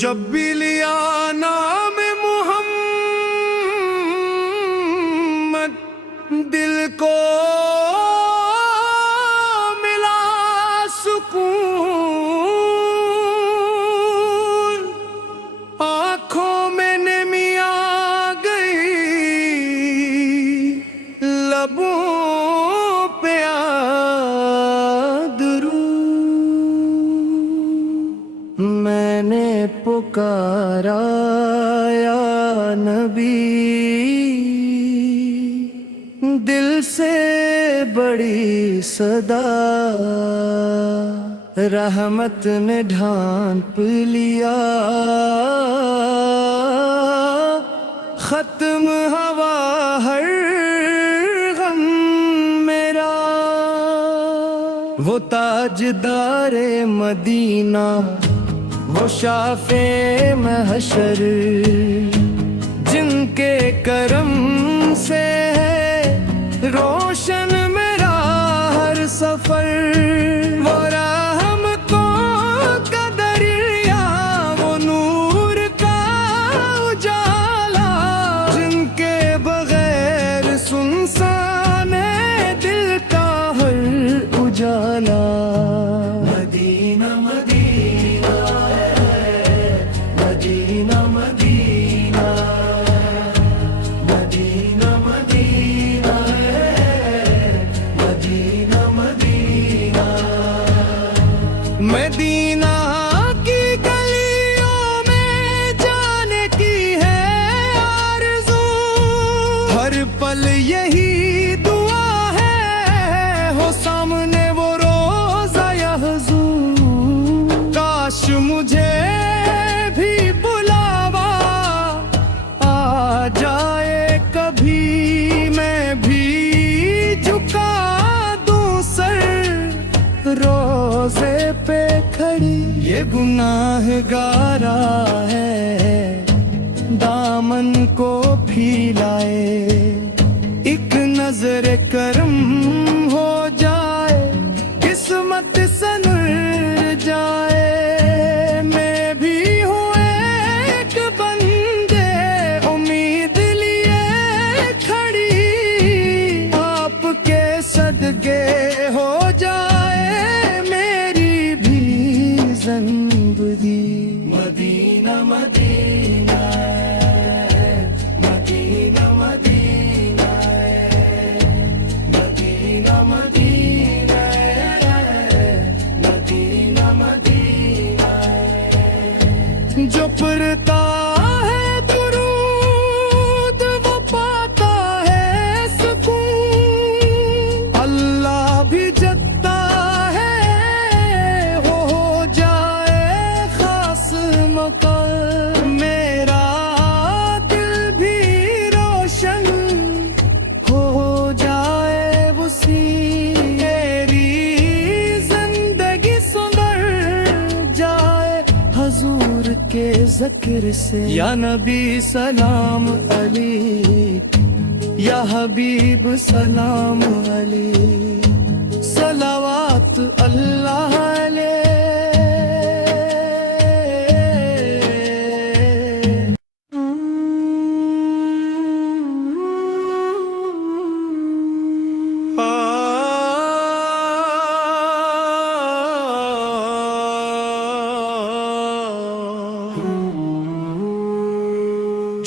جب بھی لیا نام محمد دل کو ملا سکون، آنکھوں میں نمی آ گئی، لبوں پہ درود۔ میں نے پکارا یا نبی، دل سے بڑی صدا، رحمت نے ڈھانپ لیا، ختم ہوا ہر غم میرا۔ وہ تاجدار مدینہ، وہ شافع محشر، جن کے کرم سے ہے روشن میرا ہر سفر۔ وہ رحمتوں کا دریا، وہ نور کا اجالا، جن کے بغیر سنسان ہے دل کا ہر اجالا۔ مدینہ مدینہ مدینہ مدینہ مدینہ مدینہ مدینہ مدینہ۔ مدینہ کی گلیوں میں جانے کی ہے آرزو، ہر پل یہی دعا ہے، ہو سامنے وہ روزہ یحضور۔ کاش مجھے بھی بلاوا آ جائے کبھی، میں بھی جھکا دوں سر روزے پہ کھڑی۔ یہ گناہ گارا ہے دامن کو پھیلائے، ایک نظر کرم ہو جائے، قسمت سنور جائے۔ میں بھی ہوں ایک بندے امید لیے کھڑی، آپ کے صدقے ہو جائے میری بھی زندگی۔ مدینہ مدینہ مدینہ مدینہ مدینہ مدینہ مدینہ مدینہ۔ جو پڑھتا ہے درود وہ پاتا ہے سکون، اللہ بھی جتا ہے وہ ہو جائے خاص مقام۔ میرا دل بھی روشن ہو جائے اسی، میری زندگی سنور جائے حضور کے ذکر سے۔ یا نبی سلام علیک، یا حبیب سلام علیک، صلوات اللہ علیہ۔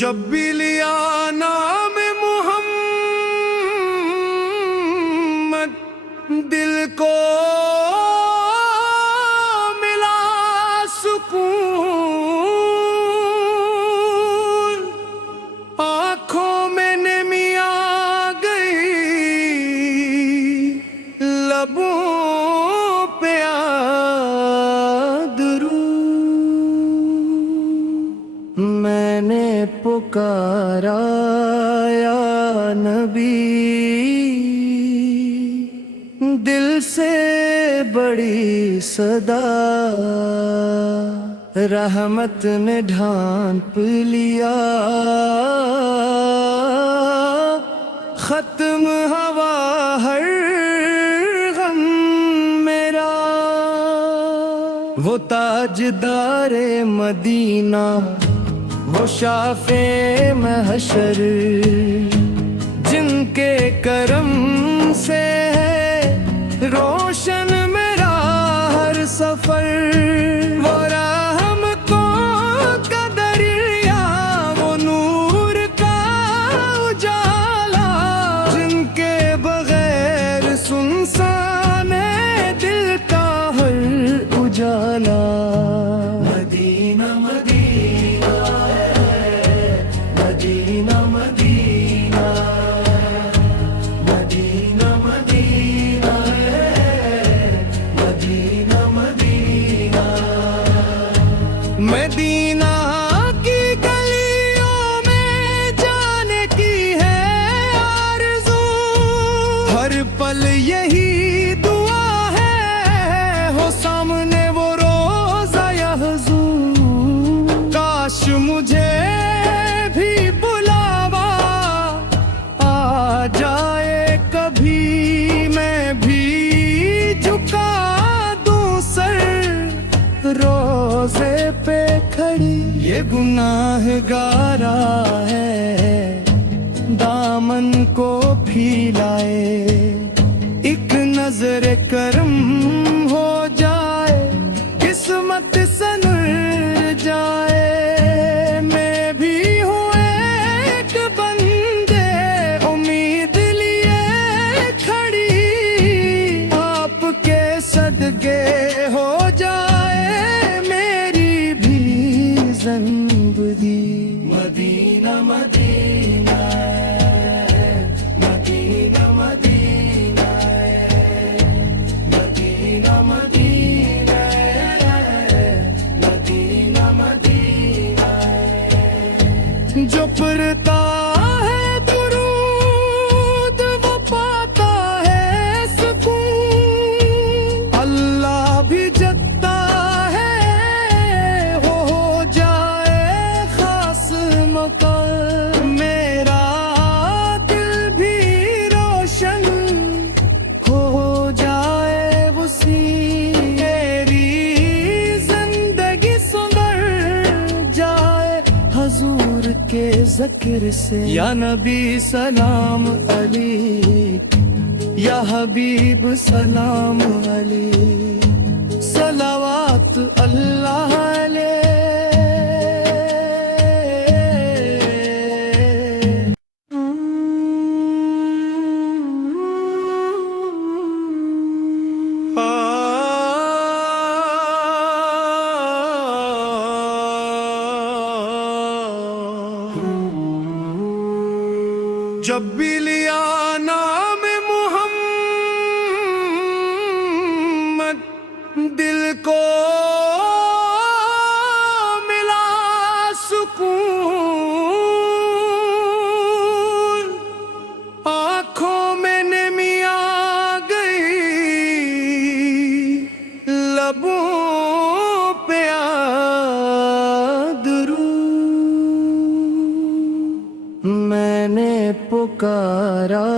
جب بھی لیا نام محمد دل کو ملا سکون، آنکھوں میں نمی آ گئی، لبوں پہ درود۔ میں نے پکارا یا نبی، دل سے بڑی صدا، رحمت نے ڈھانپ لیا، ختم ہوا ہر غم میرا۔ وہ تاج تاجدار مدینہ وہ شافع محشر جن کے کرم سے ہے روشن میرا ہر سفر، وہ رحم کو کا دریا وہ نور کا اجالا جن کے بغیر سنسان ہے دل کا ہر اجالا۔ مدینہ مدینہ مدینہ مدینہ مدینہ مدینہ مدینہ مدینہ مدینہ کی گلیوں میں جانے کی ہے آرزو، ہر پل یہی دعا ہے ہو سامنے وہ روزہ یحضور، کاش مجھے بھی بلاوا آ جائے کبھی، میں بھی جھکا دوں سر روزے پہ کھڑی، یہ گناہ گارا ہے دامن کو پھیلائے، ایک نظر کرم ہو جائے قسمت سنور جائے، میں بھی ہوں ایک بندے امید لیے کھڑی، آپ کے صدقے ہو جائے میری بھی زندگی۔ مدینہ مدینہ مدینہ مدینہ مدینہ مدینہ مدینہ مدینہ جو پڑھتا ہے درود وہ پاتا ہے سکون، اللہ بھی جتا ہے ہو جائے خاص مقام، میرا دل بھی روشن ہو جائے وسیع، میری زندگی سنور جائے حضور کے ذکر سے، یا نبی سلام علیک، یا حبیب سلام علیک، صلوات اللہ علیہ۔ جب بھی لیا نام محمد دل کو ملا سکون، آنکھوں میں نمی آ گئی لبوں پہ درود، میں نے پکارا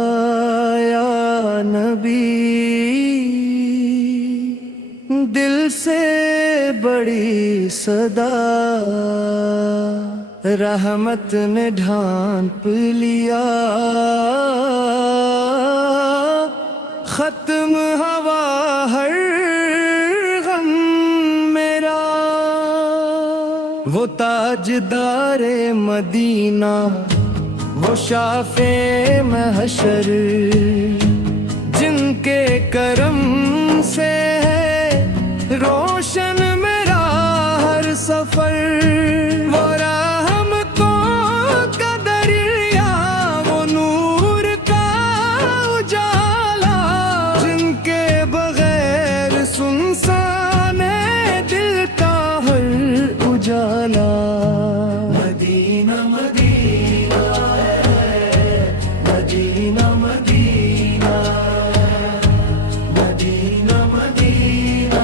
یا نبی دل سے بڑی صدا، رحمت نے ڈھانپ لیا ختم ہوا ہر غم میرا، وہ تاجدار مدینہ وہ شافع محشر جن کے کرم سے ہے روشن میرا ہر سفر، وہ رحم کو کا دریا وہ نور کا اجالا جن کے بغیر سنسان ہے دل کا ہر اجالا۔ مدینہ مدینہ مدینہ مدینہ مدینہ مدینہ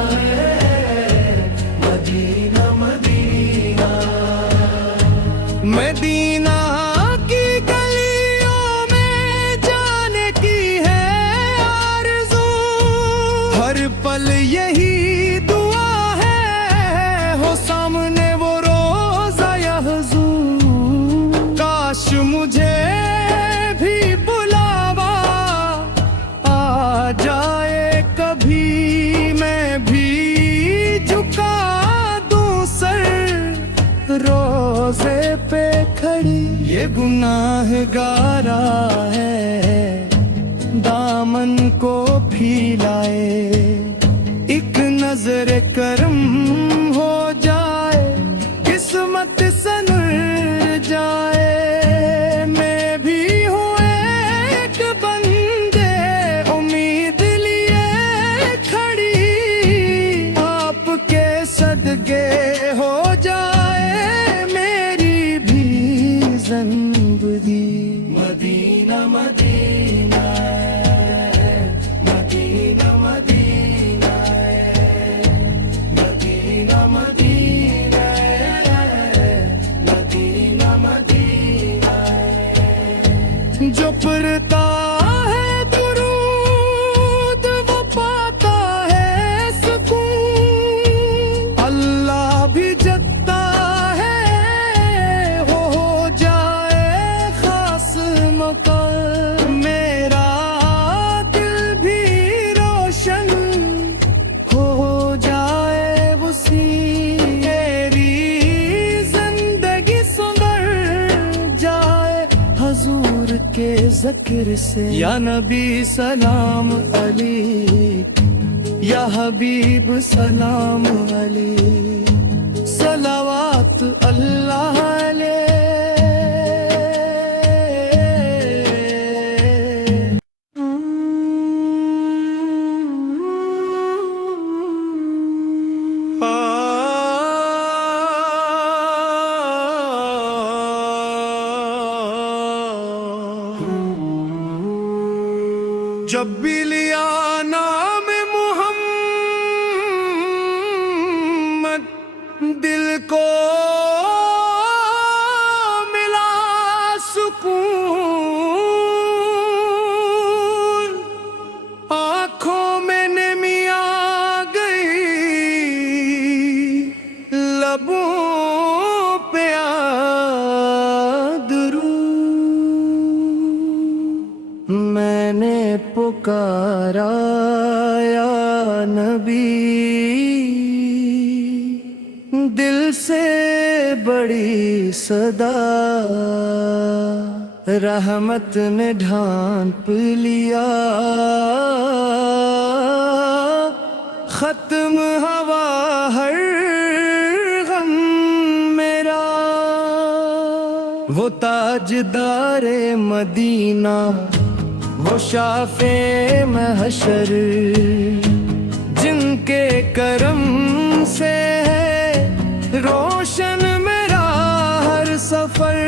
مدینہ مدینہ مدینہ کی گلیوں میں جانے کی ہے آرزو، ہر پل یہی دعا ہے یہ گناہگارا ہے دامن کو پھیلائے ایک نظر کرم ہو جائے قسمت سنور جائے میں بھی ہوں ایک بندے امید لیے کھڑی آپ کے صدقے ہو جائے میری بھی زندگی مدینہ مدینہ مدینہ مدینہ مدینہ مدینہ مدینہ مدینہ جو پڑھتا ہے درود وہ پاتا ہے سکون اللہ بھی جتا ہے وہ ہو جائے خاص مقام میرا دل بھی روشن ہو جائے اسی میری زندگی سنور جائے حضور کے ذکر سے یا نبی سلام علیک یا حبیب سلام علیک صلوات اللہ علیہ جب بھی لیا نام محمد دل کو ملا سکون آنکھوں میں نمی آ گئی لبوں پہ درود میں نے پکارا یا نبی دل سے بڑی صدا رحمت نے ڈھانپ لیا ختم ہوا ہر غم میرا وہ تاجدار مدینہ وہ شافع محشر جن کے کرم سے ہے روشن میرا ہر سفر